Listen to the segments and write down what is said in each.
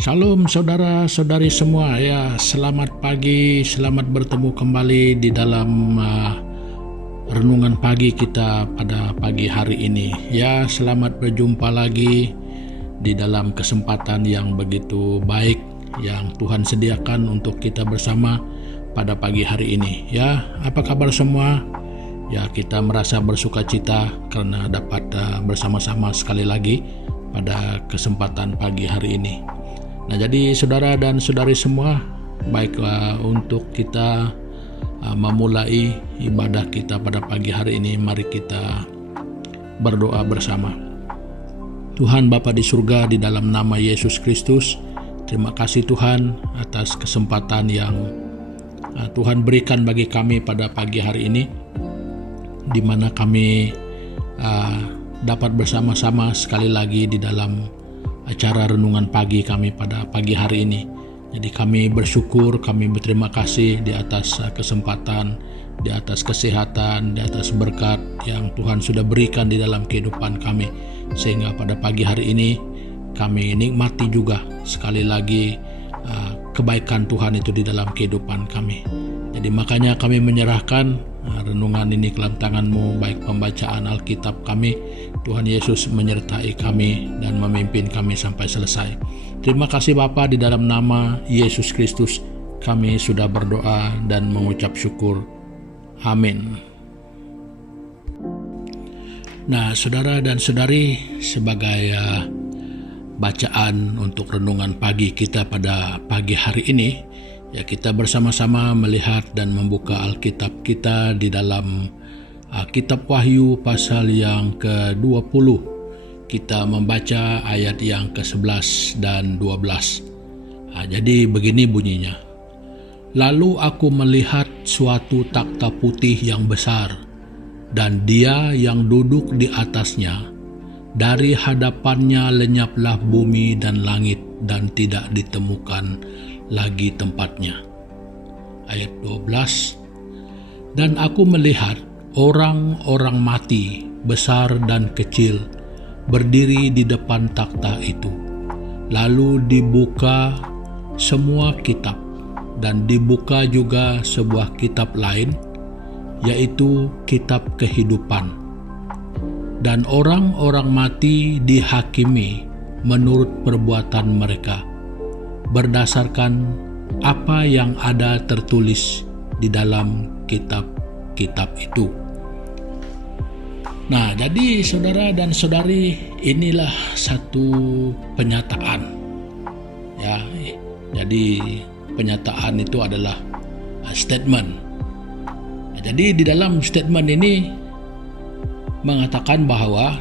Shalom saudara-saudari semua ya, selamat pagi, selamat bertemu kembali di dalam renungan pagi kita pada pagi hari ini. Ya, selamat berjumpa lagi di dalam kesempatan yang begitu baik yang Tuhan sediakan untuk kita bersama pada pagi hari ini. Ya, apa kabar semua? Ya, kita merasa bersukacita karena dapat bersama-sama sekali lagi pada kesempatan pagi hari ini. Nah, jadi saudara dan saudari semua, baiklah untuk kita memulai ibadah kita pada pagi hari ini, mari kita berdoa bersama. Tuhan Bapa di surga, di dalam nama Yesus Kristus, terima kasih Tuhan atas kesempatan yang Tuhan berikan bagi kami pada pagi hari ini, di mana kami dapat bersama-sama sekali lagi di dalam acara renungan pagi kami pada pagi hari ini. Jadi kami bersyukur, kami berterima kasih di atas kesempatan, di atas kesehatan, di atas berkat yang Tuhan sudah berikan di dalam kehidupan kami. Sehingga pada pagi hari ini kami nikmati juga sekali lagi kebaikan Tuhan itu di dalam kehidupan kami. Jadi makanya kami menyerahkan renungan ini ke dalam tangan-Mu, baik pembacaan Alkitab kami, Tuhan Yesus menyertai kami dan memimpin kami sampai selesai. Terima kasih Bapa, di dalam nama Yesus Kristus kami sudah berdoa dan mengucap syukur. Amin. Nah, saudara dan saudari, sebagai bacaan untuk renungan pagi kita pada pagi hari ini, ya, kita bersama-sama melihat dan membuka Alkitab kita di dalam Kitab Wahyu pasal yang ke-20. Kita membaca ayat yang ke-11 dan 12. Jadi begini bunyinya. Lalu aku melihat suatu takhta putih yang besar, dan Dia yang duduk di atasnya. Dari hadapannya lenyaplah bumi dan langit, dan tidak ditemukan lagi tempatnya. Ayat 12. Dan aku melihat orang-orang mati, besar dan kecil, berdiri di depan takhta itu. Lalu dibuka semua kitab, dan dibuka juga sebuah kitab lain, yaitu kitab kehidupan. Dan orang-orang mati dihakimi menurut perbuatan mereka, berdasarkan apa yang ada tertulis di dalam kitab-kitab itu. Nah, jadi saudara dan saudari, inilah satu penyataan. Ya, jadi penyataan itu adalah statement. Jadi di dalam statement ini mengatakan bahwa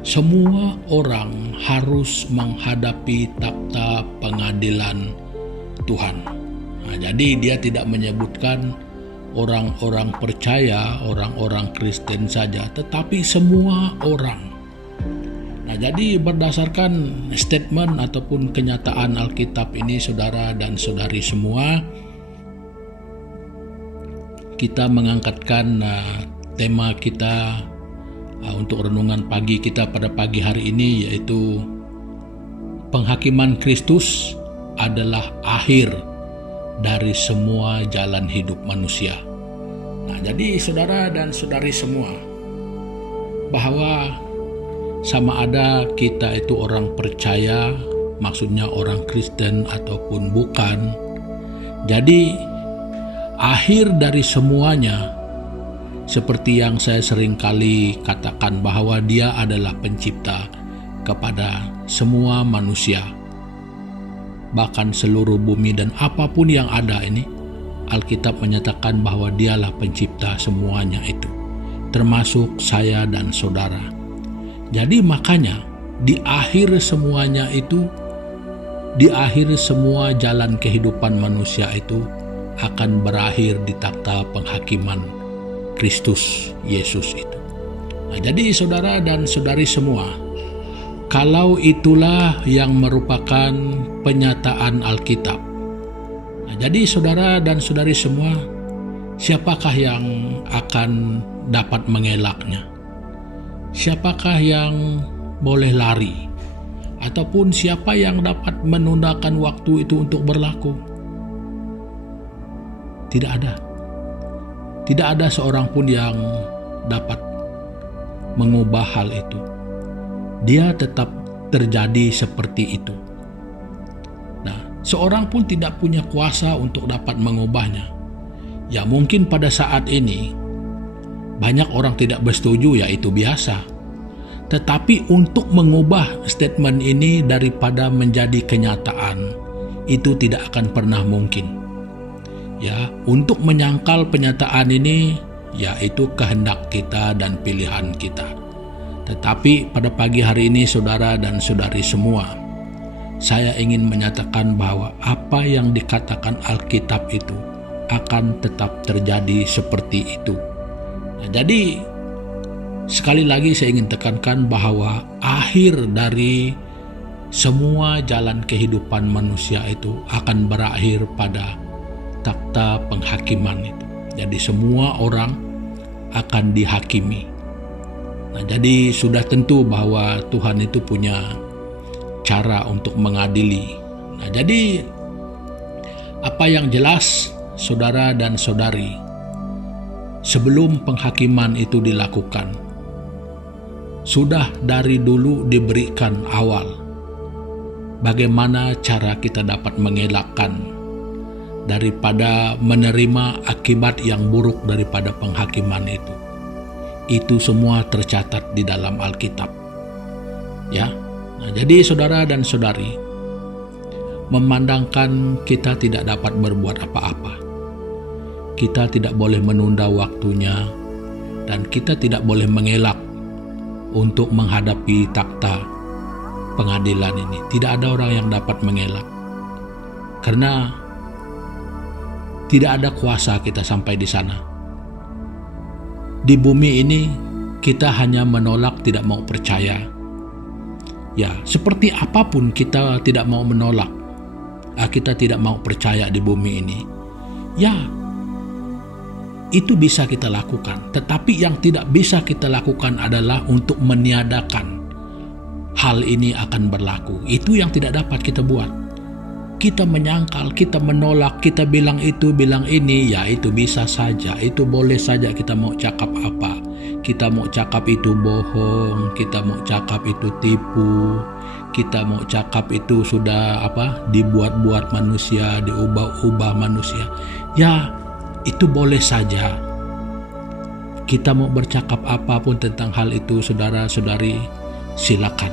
semua orang harus menghadapi takhta pengadilan Tuhan. Nah, jadi dia tidak menyebutkan orang-orang percaya, orang-orang Kristen saja, tetapi semua orang. Nah, jadi berdasarkan statement ataupun kenyataan Alkitab ini, saudara dan saudari semua, kita mengangkatkan tema kita untuk renungan pagi kita pada pagi hari ini, yaitu penghakiman Kristus adalah akhir dari semua jalan hidup manusia. Nah, jadi saudara dan saudari semua, bahwa sama ada kita itu orang percaya, maksudnya orang Kristen ataupun bukan, jadi akhir dari semuanya, seperti yang saya sering kali katakan, bahwa Dia adalah pencipta kepada semua manusia, bahkan seluruh bumi dan apapun yang ada ini. Alkitab menyatakan bahwa Dialah pencipta semuanya itu, termasuk saya dan saudara. Jadi makanya di akhir semuanya itu, di akhir semua jalan kehidupan manusia itu akan berakhir di takhta penghakiman Kristus Yesus itu. Nah, jadi saudara dan saudari semua, kalau itulah yang merupakan penyataan Alkitab, nah, jadi saudara dan saudari semua, siapakah yang akan dapat mengelaknya? Siapakah yang boleh lari ataupun siapa yang dapat menundakan waktu itu untuk berlaku? Tidak ada. Tidak ada seorang pun yang dapat mengubah hal itu. Dia tetap terjadi seperti itu. Nah, seorang pun tidak punya kuasa untuk dapat mengubahnya. Ya mungkin pada saat ini banyak orang tidak bersetuju, ya itu biasa. Tetapi untuk mengubah statement ini daripada menjadi kenyataan, itu tidak akan pernah mungkin. Ya, untuk menyangkal penyataan ini, yaitu kehendak kita dan pilihan kita. Tetapi pada pagi hari ini, saudara dan saudari semua, saya ingin menyatakan bahwa apa yang dikatakan Alkitab itu akan tetap terjadi seperti itu. Nah, jadi sekali lagi saya ingin tekankan bahwa akhir dari semua jalan kehidupan manusia itu akan berakhir pada takhta penghakiman itu. Jadi semua orang akan dihakimi. Nah, jadi sudah tentu bahwa Tuhan itu punya cara untuk mengadili. Nah, jadi apa yang jelas, saudara dan saudari, sebelum penghakiman itu dilakukan, sudah dari dulu diberikan awal bagaimana cara kita dapat mengelakkan daripada menerima akibat yang buruk daripada penghakiman itu. Itu semua tercatat di dalam Alkitab. Ya. Nah, jadi saudara dan saudari, memandangkan kita tidak dapat berbuat apa-apa. Kita tidak boleh menunda waktunya dan kita tidak boleh mengelak untuk menghadapi takhta pengadilan ini. Tidak ada orang yang dapat mengelak. Karena tidak ada kuasa kita sampai di sana. Di bumi ini kita hanya menolak, tidak mau percaya. Ya, seperti apapun kita tidak mau menolak. Kita tidak mau percaya di bumi ini. Ya, itu bisa kita lakukan. Tetapi yang tidak bisa kita lakukan adalah untuk meniadakan hal ini akan berlaku. Itu yang tidak dapat kita buat. Kita menyangkal, kita menolak, kita bilang itu, bilang ini, ya itu bisa saja, itu boleh saja kita mau cakap apa. Kita mau cakap itu bohong, kita mau cakap itu tipu, kita mau cakap itu sudah dibuat-buat manusia, diubah-ubah manusia. Ya, itu boleh saja. Kita mau bercakap apapun tentang hal itu, saudara-saudari, silakan.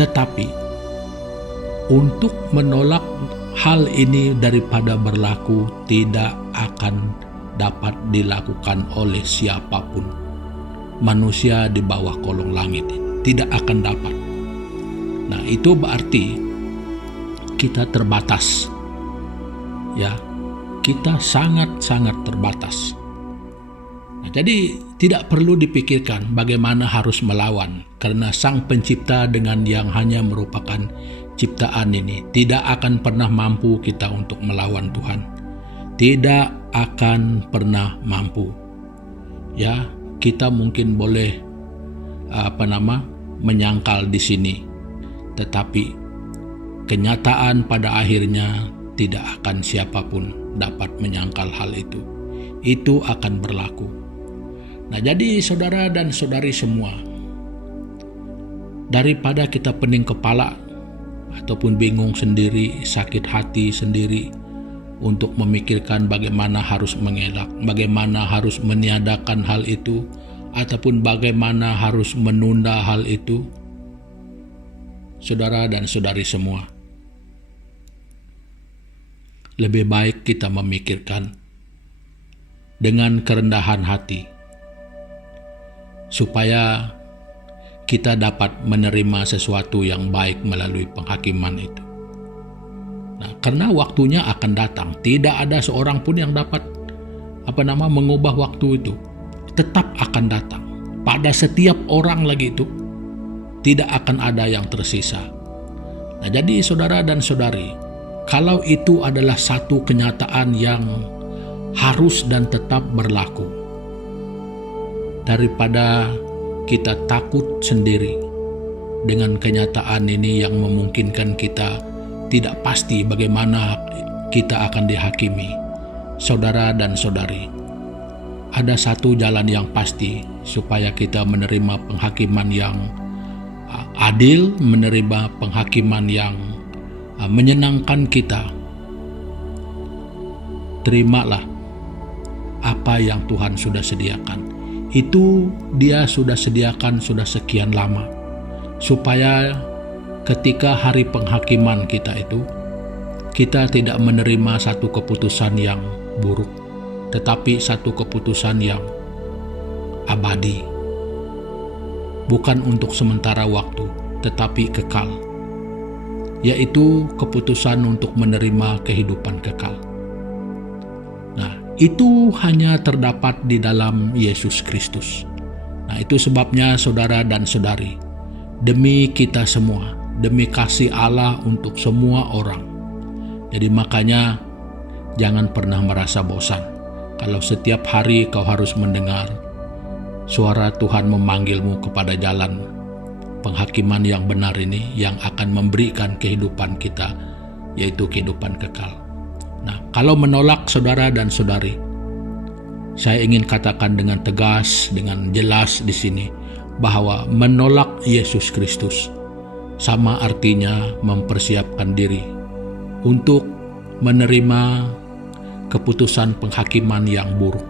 Tetapi untuk menolak hal ini daripada berlaku tidak akan dapat dilakukan oleh siapapun. Manusia di bawah kolong langit ini tidak akan dapat. Nah, itu berarti kita terbatas. Ya, kita sangat-sangat terbatas. Nah, jadi tidak perlu dipikirkan bagaimana harus melawan, karena Sang Pencipta dengan yang hanya merupakan ciptaan ini tidak akan pernah mampu kita untuk melawan Tuhan. Tidak akan pernah mampu. Ya, kita mungkin boleh menyangkal di sini, tetapi kenyataan pada akhirnya tidak akan siapapun dapat menyangkal hal itu. Itu akan berlaku. Nah, jadi saudara dan saudari semua, daripada kita pening kepala ataupun bingung sendiri, sakit hati sendiri untuk memikirkan bagaimana harus mengelak, bagaimana harus meniadakan hal itu, ataupun bagaimana harus menunda hal itu, saudara dan saudari semua, lebih baik kita memikirkan dengan kerendahan hati supaya kita dapat menerima sesuatu yang baik melalui penghakiman itu. Nah, karena waktunya akan datang, tidak ada seorang pun yang dapat mengubah waktu itu. Tetap akan datang. Pada setiap orang lagi itu tidak akan ada yang tersisa. Nah, jadi saudara dan saudari, kalau itu adalah satu kenyataan yang harus dan tetap berlaku, daripada kita takut sendiri, dengan kenyataan ini yang memungkinkan kita tidak pasti bagaimana kita akan dihakimi. Saudara dan saudari, ada satu jalan yang pasti supaya kita menerima penghakiman yang adil, menerima penghakiman yang menyenangkan kita. Terimalah apa yang Tuhan sudah sediakan. Itu Dia sudah sediakan sudah sekian lama, supaya ketika hari penghakiman kita itu, kita tidak menerima satu keputusan yang buruk, tetapi satu keputusan yang abadi. Bukan untuk sementara waktu, tetapi kekal, yaitu keputusan untuk menerima kehidupan kekal. Nah, itu hanya terdapat di dalam Yesus Kristus. Nah, itu sebabnya saudara dan saudari, demi kita semua, demi kasih Allah untuk semua orang. Jadi makanya jangan pernah merasa bosan kalau setiap hari kau harus mendengar suara Tuhan memanggilmu kepada jalan penghakiman yang benar ini, yang akan memberikan kehidupan kita, yaitu kehidupan kekal. Nah, kalau menolak saudara dan saudari, saya ingin katakan dengan tegas, dengan jelas di sini, bahwa menolak Yesus Kristus sama artinya mempersiapkan diri untuk menerima keputusan penghakiman yang buruk,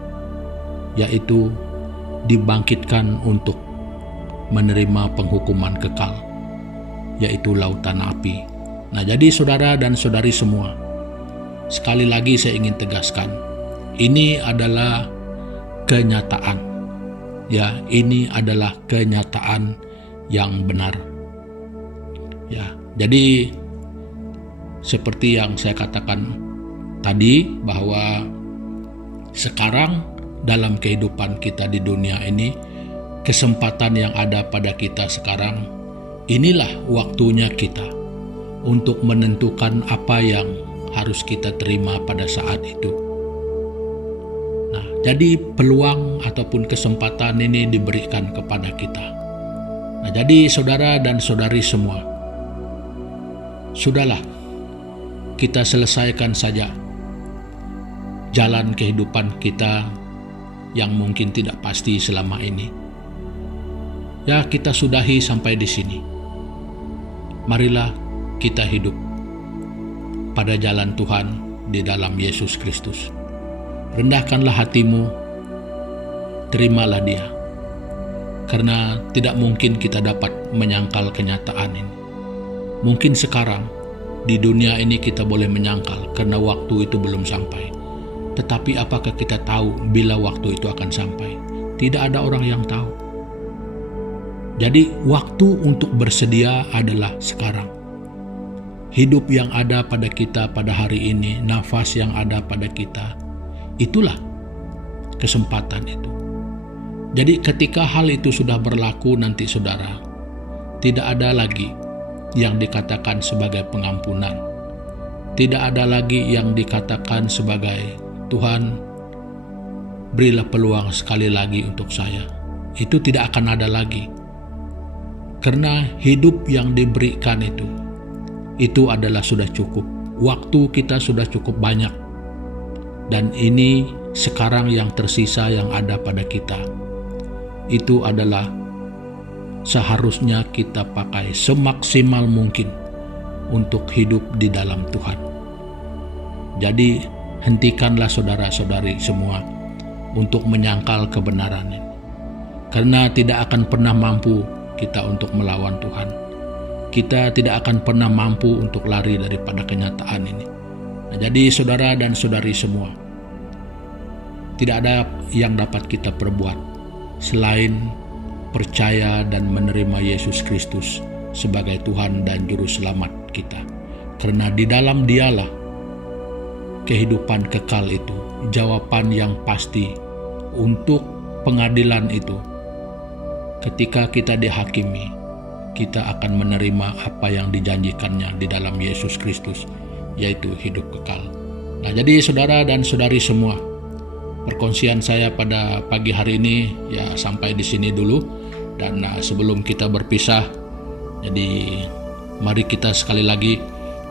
yaitu dibangkitkan untuk menerima penghukuman kekal, yaitu lautan api. Nah, jadi saudara dan saudari semua, sekali lagi saya ingin tegaskan, ini adalah kenyataan. Ya, ini adalah kenyataan yang benar. Ya, jadi seperti yang saya katakan tadi, bahwa sekarang dalam kehidupan kita di dunia ini, kesempatan yang ada pada kita sekarang, inilah waktunya kita untuk menentukan apa yang harus kita terima pada saat itu. Nah, jadi peluang ataupun kesempatan ini diberikan kepada kita. Nah, jadi saudara dan saudari semua, sudahlah, kita selesaikan saja jalan kehidupan kita yang mungkin tidak pasti selama ini. Ya, kita sudahi sampai di sini. Marilah kita hidup pada jalan Tuhan di dalam Yesus Kristus. Rendahkanlah hatimu, terimalah Dia, karena tidak mungkin kita dapat menyangkal kenyataan ini. Mungkin sekarang di dunia ini kita boleh menyangkal karena waktu itu belum sampai. Tetapi apakah kita tahu bila waktu itu akan sampai? Tidak ada orang yang tahu. Jadi waktu untuk bersedia adalah sekarang. Hidup yang ada pada kita pada hari ini, nafas yang ada pada kita, itulah kesempatan itu. Jadi ketika hal itu sudah berlaku nanti saudara, tidak ada lagi yang dikatakan sebagai pengampunan. Tidak ada lagi yang dikatakan sebagai Tuhan, berilah peluang sekali lagi untuk saya. Itu tidak akan ada lagi. Karena hidup yang diberikan itu adalah sudah cukup. Waktu kita sudah cukup banyak. Dan ini sekarang yang tersisa yang ada pada kita, itu adalah seharusnya kita pakai semaksimal mungkin untuk hidup di dalam Tuhan. Jadi hentikanlah saudara-saudari semua untuk menyangkal kebenaran ini. Karena tidak akan pernah mampu kita untuk melawan Tuhan. Kita tidak akan pernah mampu untuk lari daripada kenyataan ini. Nah, jadi saudara dan saudari semua, tidak ada yang dapat kita perbuat selain percaya dan menerima Yesus Kristus sebagai Tuhan dan Juru Selamat kita. Karena di dalam Dialah kehidupan kekal itu, jawaban yang pasti untuk pengadilan itu. Ketika kita dihakimi, kita akan menerima apa yang dijanjikannya di dalam Yesus Kristus, yaitu hidup kekal. Nah, jadi saudara dan saudari semua, perkongsian saya pada pagi hari ini ya sampai di sini dulu. Dan sebelum kita berpisah, Jadi mari kita sekali lagi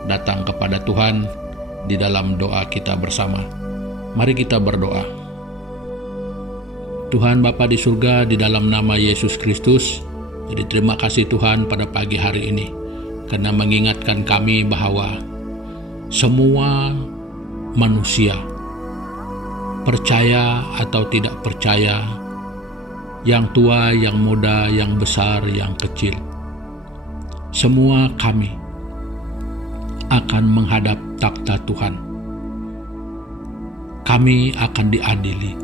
datang kepada Tuhan di dalam doa kita bersama. Mari kita berdoa. Tuhan Bapa di surga, di dalam nama Yesus Kristus, jadi terima kasih Tuhan pada pagi hari ini karena mengingatkan kami bahwa semua manusia, percaya atau tidak percaya, yang tua, yang muda, yang besar, yang kecil, semua kami akan menghadap takhta Tuhan. Kami akan diadili.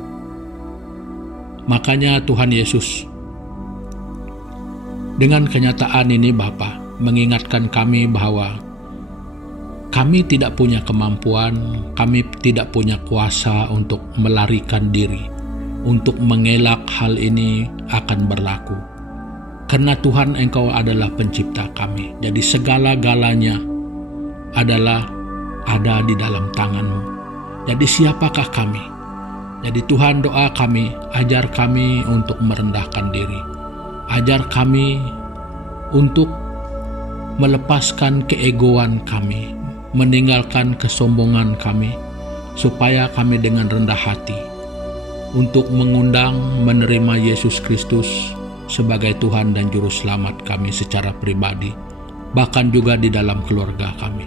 Makanya Tuhan Yesus dengan kenyataan ini Bapa mengingatkan kami bahwa kami tidak punya kemampuan, kami tidak punya kuasa untuk melarikan diri, untuk mengelak hal ini akan berlaku. Karena Tuhan Engkau adalah pencipta kami, jadi segala-galanya adalah ada di dalam tangan-Mu. Jadi siapakah kami? Jadi Tuhan, doa kami, ajar kami untuk merendahkan diri. Ajar kami untuk melepaskan keegoan kami, meninggalkan kesombongan kami, supaya kami dengan rendah hati untuk mengundang menerima Yesus Kristus sebagai Tuhan dan Juru Selamat kami secara pribadi, bahkan juga di dalam keluarga kami.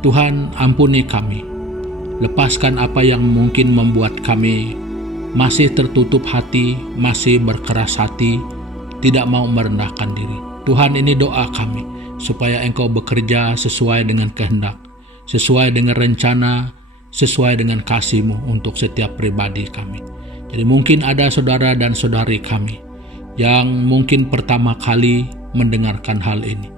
Tuhan, ampuni kami, lepaskan apa yang mungkin membuat kami masih tertutup hati, masih berkeras hati, tidak mau merendahkan diri. Tuhan, ini doa kami, supaya Engkau bekerja sesuai dengan kehendak, sesuai dengan rencana, sesuai dengan kasih-Mu untuk setiap pribadi kami. Jadi mungkin ada saudara dan saudari kami yang mungkin pertama kali mendengarkan hal ini.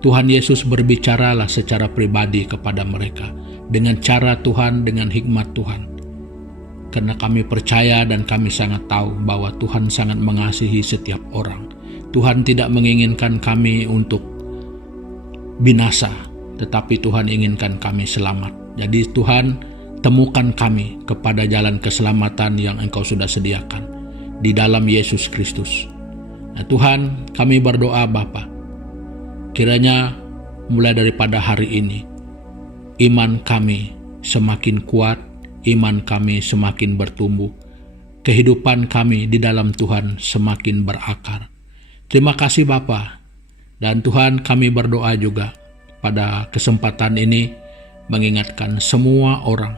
Tuhan Yesus berbicaralah secara pribadi kepada mereka dengan cara Tuhan, dengan hikmat Tuhan. Karena kami percaya dan kami sangat tahu bahwa Tuhan sangat mengasihi setiap orang. Tuhan tidak menginginkan kami untuk binasa, tetapi Tuhan inginkan kami selamat. Jadi Tuhan, temukan kami kepada jalan keselamatan yang Engkau sudah sediakan di dalam Yesus Kristus. Nah Tuhan, kami berdoa Bapa, kiranya mulai daripada hari ini, iman kami semakin kuat, iman kami semakin bertumbuh, kehidupan kami di dalam Tuhan semakin berakar. Terima kasih Bapa. Dan Tuhan, kami berdoa juga pada kesempatan ini mengingatkan semua orang,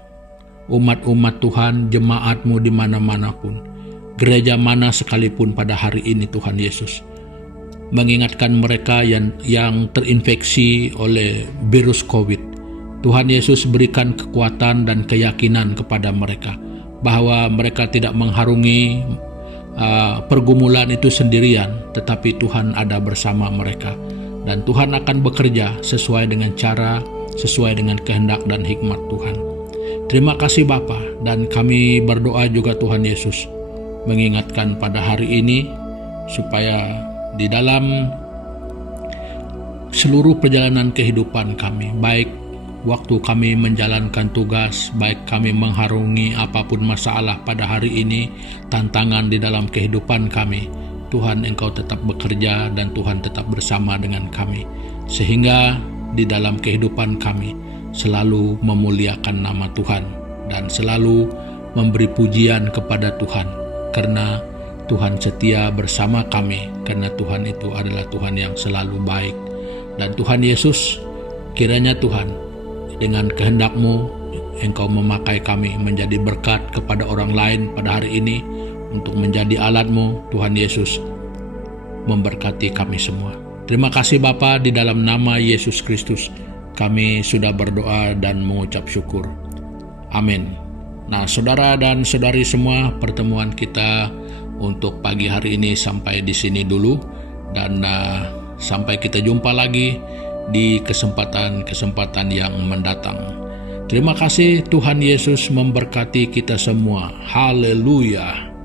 umat-umat Tuhan, jemaat-Mu di mana-mana pun, gereja mana sekalipun pada hari ini Tuhan Yesus, mengingatkan mereka yang terinfeksi oleh virus COVID. Tuhan Yesus berikan kekuatan dan keyakinan kepada mereka bahwa mereka tidak mengharungi pergumulan itu sendirian, tetapi Tuhan ada bersama mereka. Dan Tuhan akan bekerja sesuai dengan cara, sesuai dengan kehendak dan hikmat Tuhan. Terima kasih Bapa, dan kami berdoa juga Tuhan Yesus mengingatkan pada hari ini supaya di dalam seluruh perjalanan kehidupan kami, baik waktu kami menjalankan tugas, baik kami mengharungi apapun masalah pada hari ini, tantangan di dalam kehidupan kami, Tuhan Engkau tetap bekerja dan Tuhan tetap bersama dengan kami, sehingga di dalam kehidupan kami selalu memuliakan nama Tuhan dan selalu memberi pujian kepada Tuhan, karena Tuhan setia bersama kami, karena Tuhan itu adalah Tuhan yang selalu baik. Dan Tuhan Yesus, kiranya Tuhan dengan kehendak-Mu Engkau memakai kami menjadi berkat kepada orang lain pada hari ini, untuk menjadi alat-Mu. Tuhan Yesus memberkati kami semua. Terima kasih Bapa, di dalam nama Yesus Kristus kami sudah berdoa dan mengucap syukur. Amin. Nah saudara dan saudari semua, pertemuan kita untuk pagi hari ini sampai di sini dulu, dan sampai kita jumpa lagi di kesempatan-kesempatan yang mendatang. Terima kasih, Tuhan Yesus memberkati kita semua. Haleluya.